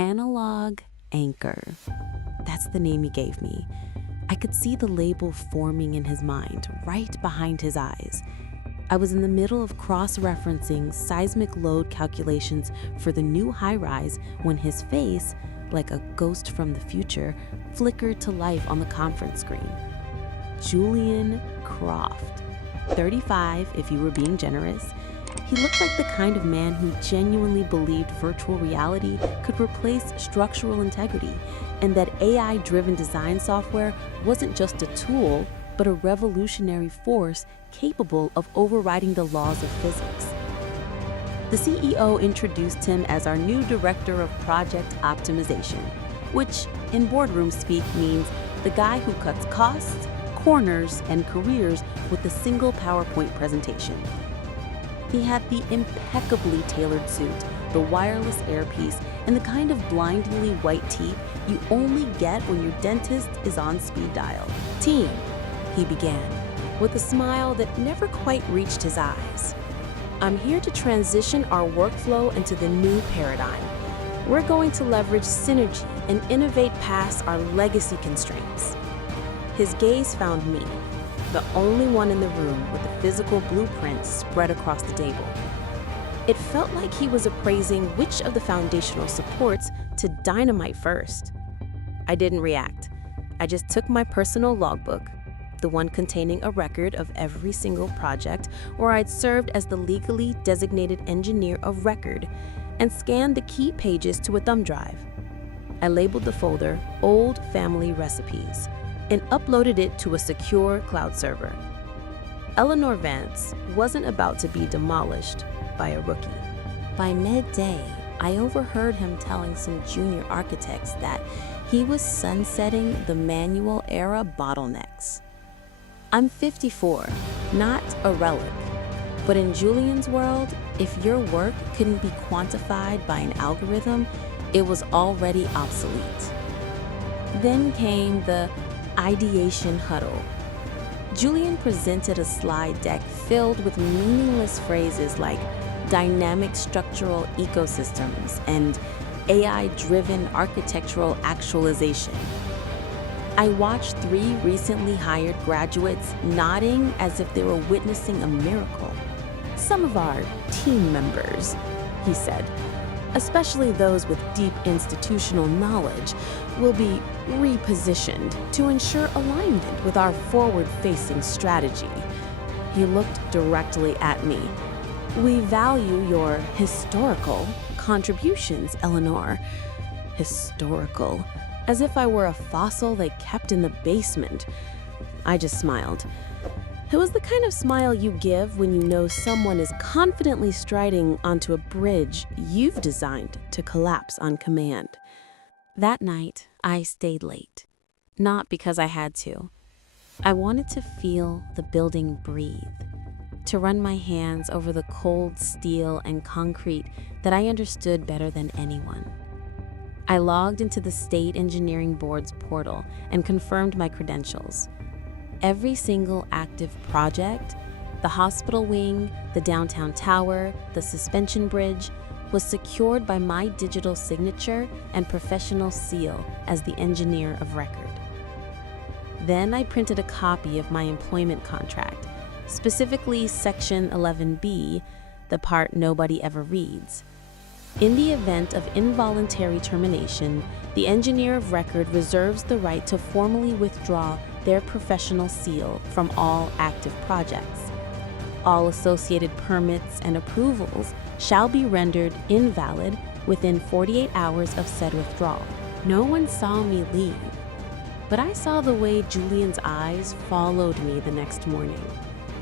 Analog Anchor. That's the name he gave me. I could see the label forming in his mind, right behind his eyes. I was in the middle of cross-referencing seismic load calculations for the new high-rise when his face, like a ghost from the future, flickered to life on the conference screen. Julian Croft, 35 if you were being generous. He looked like the kind of man who genuinely believed virtual reality could replace structural integrity, and that AI-driven design software wasn't just a tool, but a revolutionary force capable of overriding the laws of physics. The CEO introduced him as our new director of project optimization, which in boardroom speak means the guy who cuts costs, corners, and careers with a single PowerPoint presentation. He had the impeccably tailored suit, the wireless earpiece, and the kind of blindingly white teeth you only get when your dentist is on speed dial. "Team," he began, with a smile that never quite reached his eyes. "I'm here to transition our workflow into the new paradigm. We're going to leverage synergy and innovate past our legacy constraints." His gaze found me, the only one in the room with the physical blueprint spread across the table. It felt like he was appraising which of the foundational supports to dynamite first. I didn't react. I just took my personal logbook, the one containing a record of every single project where I'd served as the legally designated engineer of record, and scanned the key pages to a thumb drive. I labeled the folder Old Family Recipes and uploaded it to a secure cloud server. Eleanor Vance wasn't about to be demolished by a rookie. By midday, I overheard him telling some junior architects that he was sunsetting the manual era bottlenecks. I'm 54, not a relic, but in Julian's world, if your work couldn't be quantified by an algorithm, it was already obsolete. Then came the ideation huddle. Julian presented a slide deck filled with meaningless phrases like dynamic structural ecosystems and AI-driven architectural actualization. I watched 3 recently hired graduates nodding as if they were witnessing a miracle. "Some of our team members," he said, "especially those with deep institutional knowledge, will be repositioned to ensure alignment with our forward-facing strategy." He looked directly at me. "We value your historical contributions, Eleanor." Historical, as if I were a fossil they kept in the basement. I just smiled. It was the kind of smile you give when you know someone is confidently striding onto a bridge you've designed to collapse on command. That night, I stayed late. Not because I had to. I wanted to feel the building breathe, to run my hands over the cold steel and concrete that I understood better than anyone. I logged into the State Engineering Board's portal and confirmed my credentials. Every single active project, the hospital wing, the downtown tower, the suspension bridge, was secured by my digital signature and professional seal as the engineer of record. Then I printed a copy of my employment contract, specifically Section 11B, the part nobody ever reads. In the event of involuntary termination, the engineer of record reserves the right to formally withdraw their professional seal from all active projects. All associated permits and approvals shall be rendered invalid within 48 hours of said withdrawal. No one saw me leave, but I saw the way Julian's eyes followed me the next morning,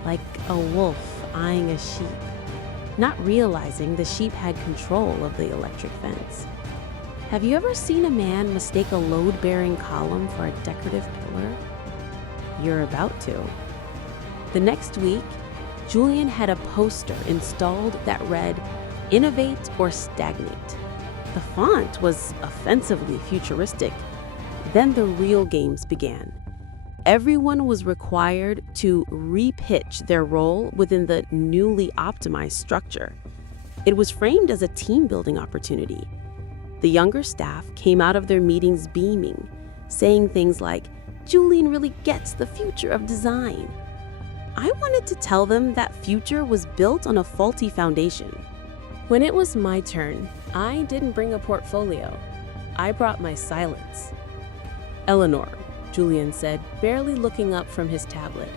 like a wolf eyeing a sheep, not realizing the sheep had control of the electric fence. Have you ever seen a man mistake a load-bearing column for a decorative pillar? You're about to. The next week, Julian had a poster installed that read, "Innovate or Stagnate." The font was offensively futuristic. Then the real games began. Everyone was required to repitch their role within the newly optimized structure. It was framed as a team-building opportunity. The younger staff came out of their meetings beaming, saying things like, "Julian really gets the future of design." I wanted to tell them that future was built on a faulty foundation. When it was my turn, I didn't bring a portfolio. I brought my silence. "Eleanor," Julian said, barely looking up from his tablet,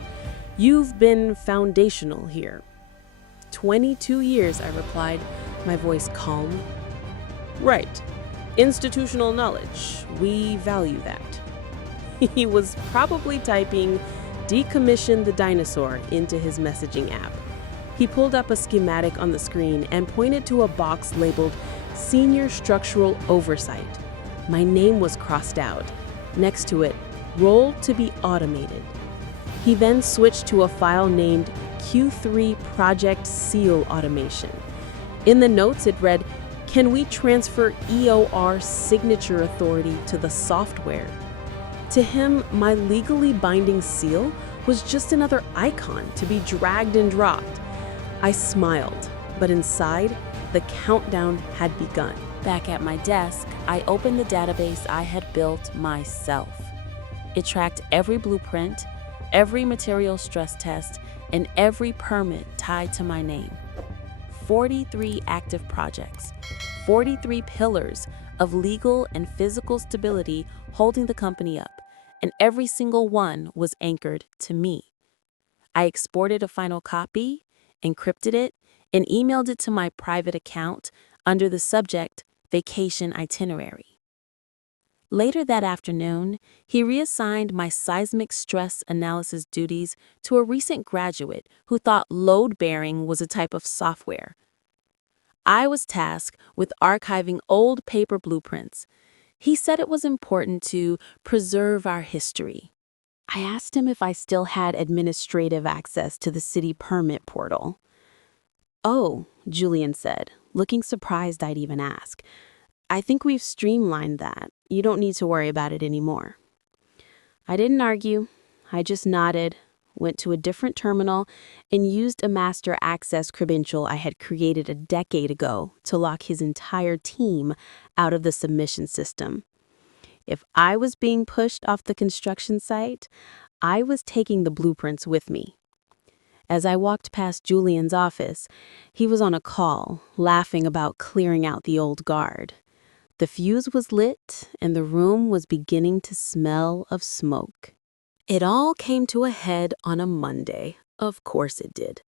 "you've been foundational here." 22 years, I replied, my voice calm. "Right. Institutional knowledge. We value that." He was probably typing "decommission the dinosaur" into his messaging app. He pulled up a schematic on the screen and pointed to a box labeled Senior Structural Oversight. My name was crossed out. Next to it, Role to be automated. He then switched to a file named Q3 Project Seal Automation. In the notes it read, "Can we transfer EOR signature authority to the software?" To him, my legally binding seal was just another icon to be dragged and dropped. I smiled, but inside, the countdown had begun. Back at my desk, I opened the database I had built myself. It tracked every blueprint, every material stress test, and every permit tied to my name. 43 active projects, 43 pillars of legal and physical stability holding the company up, and every single one was anchored to me. I exported a final copy, encrypted it, and emailed it to my private account under the subject Vacation Itinerary. Later that afternoon, he reassigned my seismic stress analysis duties to a recent graduate who thought load-bearing was a type of software. I was tasked with archiving old paper blueprints. He said it was important to preserve our history. I asked him if I still had administrative access to the city permit portal. "Oh," Julian said, looking surprised I'd even ask. "I think we've streamlined that. You don't need to worry about it anymore." I didn't argue. I just nodded, went to a different terminal, and used a master access credential I had created a decade ago to lock his entire team out of the submission system. If I was being pushed off the construction site, I was taking the blueprints with me. As I walked past Julian's office, he was on a call, laughing about clearing out the old guard. The fuse was lit, and the room was beginning to smell of smoke. It all came to a head on a Monday. Of course it did.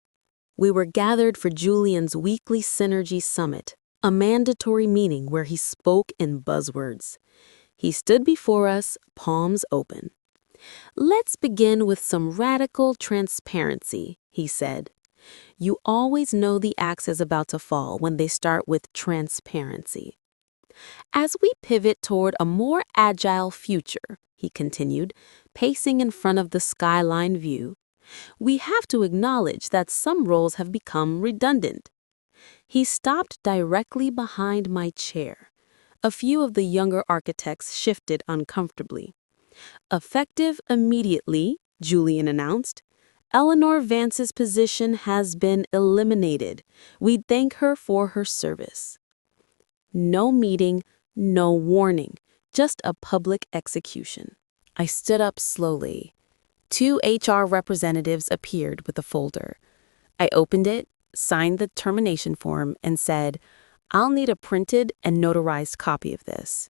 We were gathered for Julian's weekly Synergy Summit, a mandatory meeting where he spoke in buzzwords. He stood before us, palms open. "Let's begin with some radical transparency," he said. "You always know the axe is about to fall when they start with transparency. As we pivot toward a more agile future," he continued, pacing in front of the skyline view, "we have to acknowledge that some roles have become redundant." He stopped directly behind my chair. A few of the younger architects shifted uncomfortably. "Effective immediately," Julian announced, "Eleanor Vance's position has been eliminated. We thank her for her service." No meeting, no warning, just a public execution. I stood up slowly. 2 HR representatives appeared with a folder. I opened it, signed the termination form, and said, "I'll need a printed and notarized copy of this."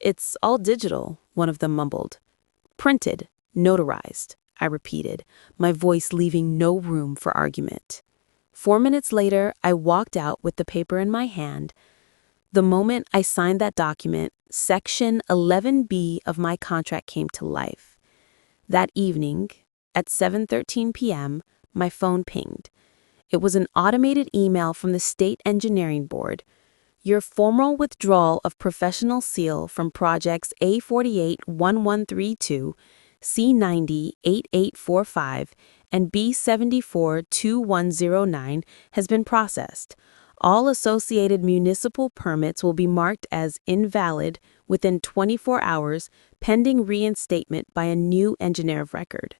"It's all digital," one of them mumbled. "Printed, notarized," I repeated, my voice leaving no room for argument. 4 minutes later, I walked out with the paper in my hand. The moment I signed that document, Section 11B of my contract came to life. That evening, at 7:13 p.m., my phone pinged. It was an automated email from the State Engineering Board. "Your formal withdrawal of professional seal from projects A48-1132, C90-8845, and B74-2109 has been processed. All associated municipal permits will be marked as invalid within 24 hours pending reinstatement by a new engineer of record."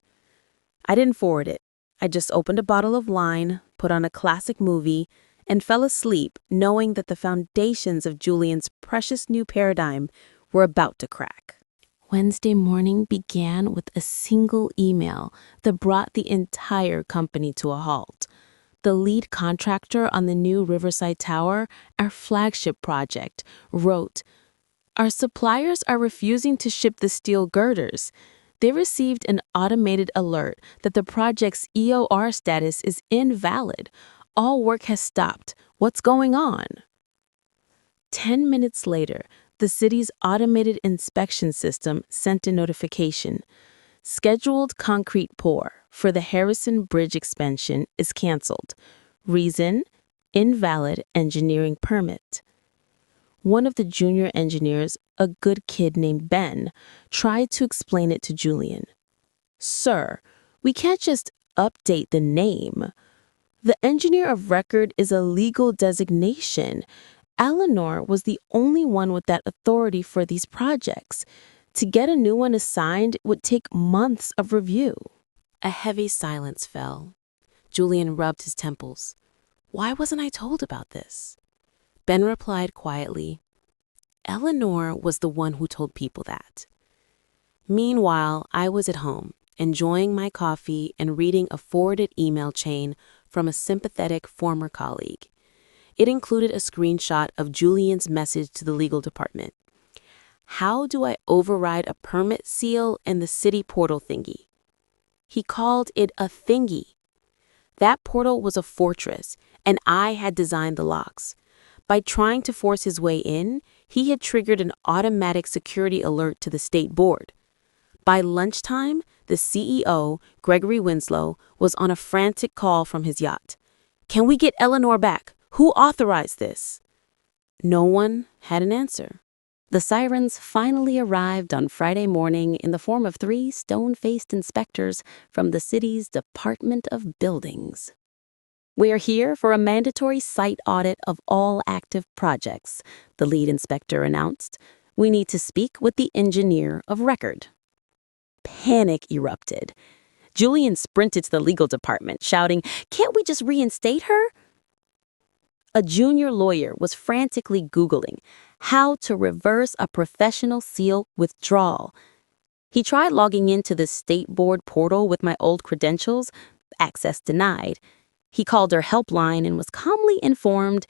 I didn't forward it. I just opened a bottle of wine, put on a classic movie, and fell asleep knowing that the foundations of Julian's precious new paradigm were about to crack. Wednesday morning began with a single email that brought the entire company to a halt. The lead contractor on the new Riverside Tower, our flagship project, wrote, "Our suppliers are refusing to ship the steel girders. They received an automated alert that the project's EOR status is invalid. All work has stopped. What's going on?" 10 minutes later, the city's automated inspection system sent a notification. Scheduled concrete pour for the Harrison Bridge expansion is canceled. Reason: invalid engineering permit. One of the junior engineers, a good kid named Ben, tried to explain it to Julian. "Sir, we can't just update the name. The engineer of record is a legal designation. Eleanor was the only one with that authority for these projects. To get a new one assigned would take months of review." A heavy silence fell. Julian rubbed his temples. Why wasn't I told about this? Ben replied quietly, "Eleanor was the one who told people that." Meanwhile, I was at home, enjoying my coffee and reading a forwarded email chain from a sympathetic former colleague. It included a screenshot of Julian's message to the legal department. "How do I override a permit seal in the city portal thingy?" He called it a thingy. That portal was a fortress, and I had designed the locks. By trying to force his way in, he had triggered an automatic security alert to the state board. By lunchtime, the CEO, Gregory Winslow, was on a frantic call from his yacht. "Can we get Eleanor back? Who authorized this?" No one had an answer. The sirens finally arrived on Friday morning in the form of 3 stone-faced inspectors from the city's Department of Buildings. "We are here for a mandatory site audit of all active projects," the lead inspector announced. "We need to speak with the engineer of record." Panic erupted. Julian sprinted to the legal department, shouting, "Can't we just reinstate her?" A junior lawyer was frantically Googling how to reverse a professional seal withdrawal. He tried logging into the state board portal with my old credentials. Access denied. He called her helpline and was calmly informed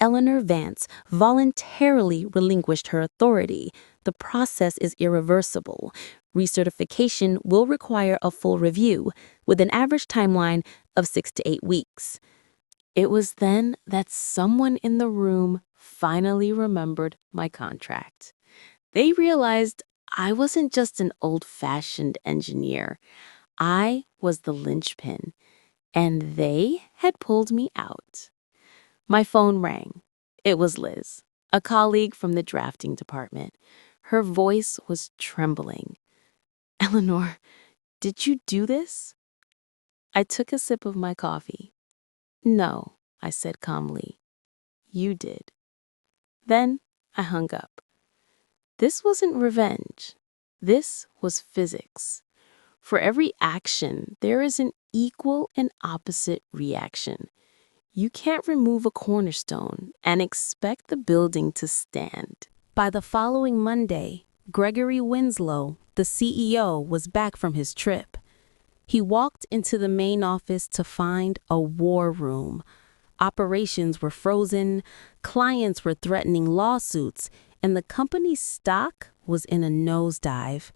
Eleanor Vance voluntarily relinquished her authority. The process is irreversible. Recertification will require a full review, with an average timeline of 6 to 8 weeks. It was then that someone in the room finally remembered my contract. They realized I wasn't just an old-fashioned engineer. I was the linchpin, and they had pulled me out. My phone rang. It was Liz, a colleague from the drafting department. Her voice was trembling. "Eleanor, did you do this?" I took a sip of my coffee. "No," I said calmly. "You did." Then I hung up. This wasn't revenge. This was physics. For every action, there is an equal and opposite reaction. You can't remove a cornerstone and expect the building to stand. By the following Monday, Gregory Winslow, the CEO, was back from his trip. He walked into the main office to find a war room. Operations were frozen, clients were threatening lawsuits, and the company's stock was in a nosedive.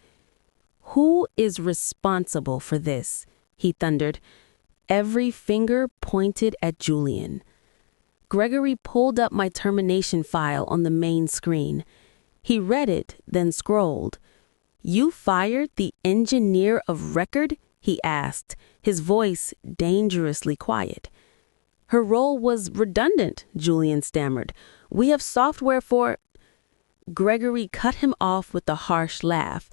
"Who is responsible for this?" he thundered. Every finger pointed at Julian. Gregory pulled up my termination file on the main screen. He read it, then scrolled. "You fired the engineer of record?" he asked, his voice dangerously quiet. "Her role was redundant," Julian stammered. "We have software for—" Gregory cut him off with a harsh laugh.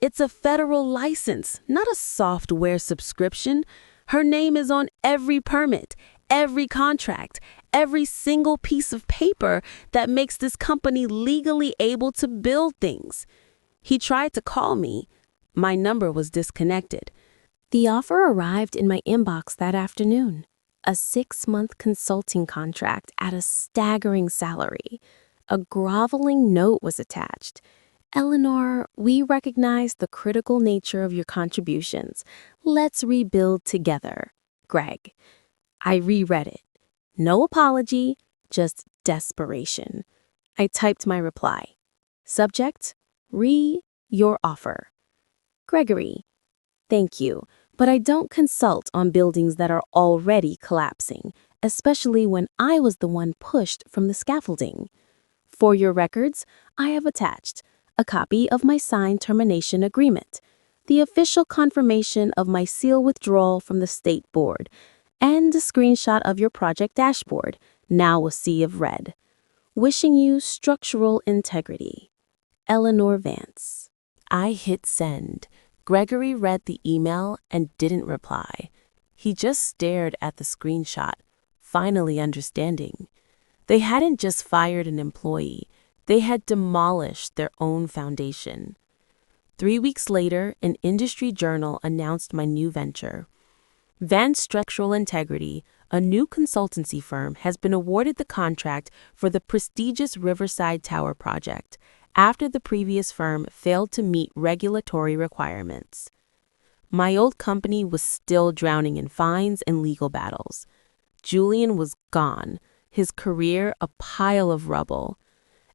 "It's a federal license, not a software subscription. Her name is on every permit, every contract, every single piece of paper that makes this company legally able to build things." He tried to call me. My number was disconnected. The offer arrived in my inbox that afternoon. A 6-month consulting contract at a staggering salary. A groveling note was attached. Eleanor, we recognize the critical nature of your contributions. Let's rebuild together. Greg. I reread it. No apology, just desperation. I typed my reply. Subject, your offer. Gregory, thank you, but I don't consult on buildings that are already collapsing, especially when I was the one pushed from the scaffolding. For your records, I have attached a copy of my signed termination agreement, the official confirmation of my seal withdrawal from the State Board, and a screenshot of your project dashboard, now a sea of red. Wishing you structural integrity. Eleanor Vance. I hit send. Gregory read the email and didn't reply. He just stared at the screenshot, finally understanding. They hadn't just fired an employee, they had demolished their own foundation. 3 weeks later, an industry journal announced my new venture. Vance Structural Integrity, a new consultancy firm, has been awarded the contract for the prestigious Riverside Tower project after the previous firm failed to meet regulatory requirements. My old company was still drowning in fines and legal battles. Julian was gone, his career a pile of rubble.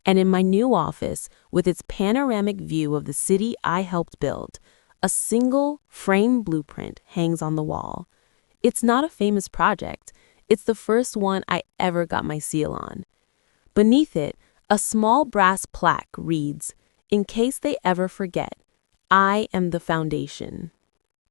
And in my new office, with its panoramic view of the city I helped build, a single frame blueprint hangs on the wall. It's not a famous project. It's the first one I ever got my seal on. Beneath it, a small brass plaque reads, "In case they ever forget, I am the foundation."